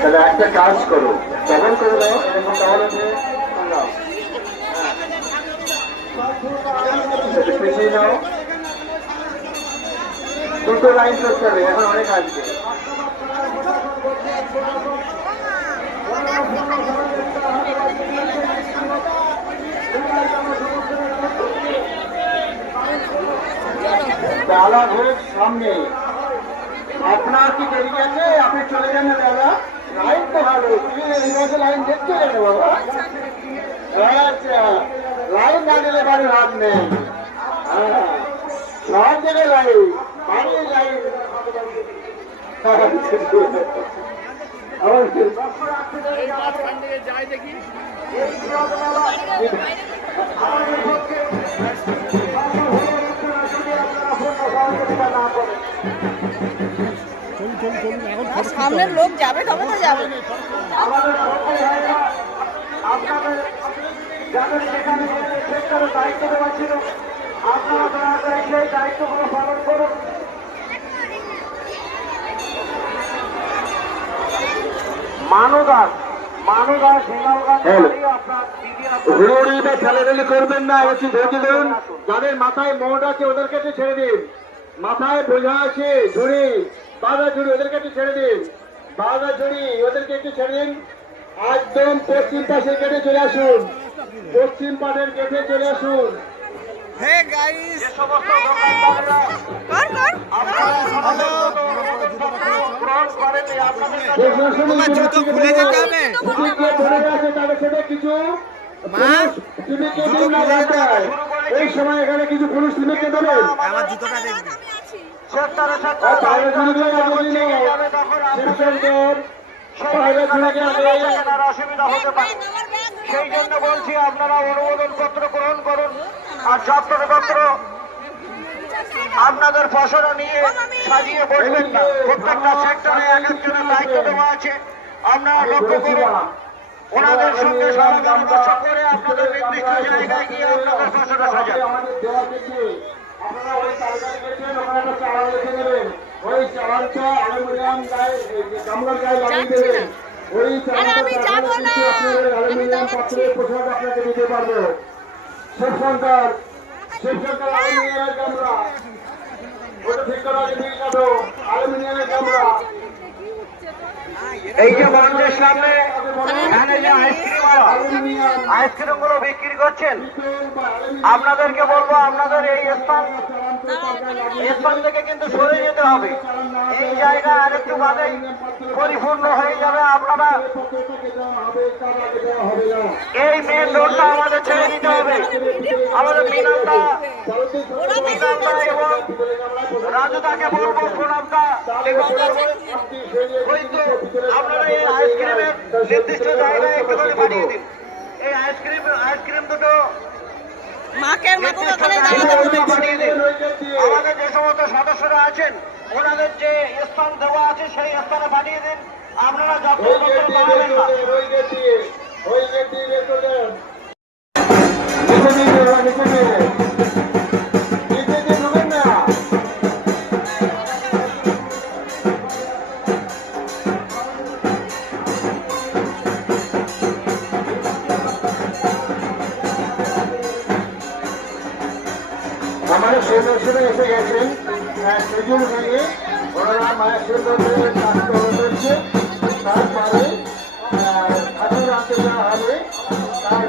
তাহলে একটা কাজ করো, ডবল করে দাও, এরকম ডবল আছে পিছিয়ে নাও, দুটো লাইন করতে হবে, এখন অনেক আসবে। ডালা ভোগ সামনে, আপনার কি দেরি আছে? আপনি চলে যান না দাদা, লাইন তো ভালো, তুমি এই বছর লাইন দেখতে যাবে বাবা। আচ্ছা, লাইন না দিলে বাড়ি হাত নেই, সব জায়গায় লাইন, বাড়ি লাইন। যাই দেখি সামনের লোক যাবে তবে তো যাবে। আপনাদের যাদের সেখানে দায়িত্ব দেওয়া ছিল, আপনারা দয়া করে সেই দায়িত্বগুলো পালন করুন। ঠেলাঠেলি করবেন না, একটু ধৈর্য ধরুন। যাদের মাথায় মোট আছে ওদের কাছে ছেড়ে দিন, মাথায় বোঝা আছে ঝুড়ি বাঁধা ঝুড়ি ওদের কাছে ছেড়ে দিন, বাঁধা ঝুড়ি ওদেরকে একটু ছেড়ে দিন। একদম পশ্চিম পাশের গেটে চলে আসুন, পশ্চিম পাশের গেটে চলে আসুন। এই সময় এখানে কিছু পুলিশ লিমিটকে দেবেন। সেই জন্য বলছি আপনারা অনুমোদন পত্র গ্রহণ করুন, আর ছাত্রপত্র আপনাদের ফসল নিয়ে সাজিয়ে বসবেন না। প্রত্যেকটা সেক্টরে এক একজনের দায়িত্ব দেওয়া আছে, আপনারা লক্ষ্য করুন। ওনাদের সঙ্গে সমালোচনা করে আপনাদের নির্দিষ্ট জায়গায় গিয়ে আপনাদের ফসল সাজান। আপনারা ওই চালটা গেছেন, ওখানে একটা চাল রেখে দেবেন, ওই চালটা অ্যালুমিনিয়াম গায়ে গামলার গায়ে লাগিয়ে দেবেন। ওই চালটা আপনাদের অ্যালুমিনিয়াম পাত্রের পোশাক আপনাকে দিতে পারবো। শিবশঙ্কর অ্যালুমিনিয়ামের গামলা, ওটা ঠিক করা দিয়ে কাটো, অ্যালুমিনিয়ামের গামলা। এই যে মঞ্চের সামনে এখানে যে আইসক্রিম গুলো বিক্রি করছেন, আপনাদেরকে বলবো আপনাদের এই স্থান থেকে কিন্তু সরে যেতে হবে। এই জায়গা আরেকটু বাদেই পরিপূর্ণ হয়ে যাবে। আপনারা এই মেন রোডটা আমাদের ছেড়ে দিতে হবে। আমাদের মিনামটা এবং রাজুদাকে বলবো প্রণামটা, আপনারা এই আইসক্রিমের নির্দিষ্ট জায়গায় একটুখানি বানিয়ে দিন। এই আইসক্রিম দুটো আমাদের যে সমস্ত সদস্যরা আছেন ওনাদের যে স্থান দেওয়া আছে সেই স্থানে বানিয়ে দিন। আপনারা যখন আমাদের সদস্যরা এসে গেছেন, সুযোগ নিয়ে ওনারা মায়ের সুন্দর কাজ করছে। তারপরে ঠাকুর আনতে যাওয়া হবে।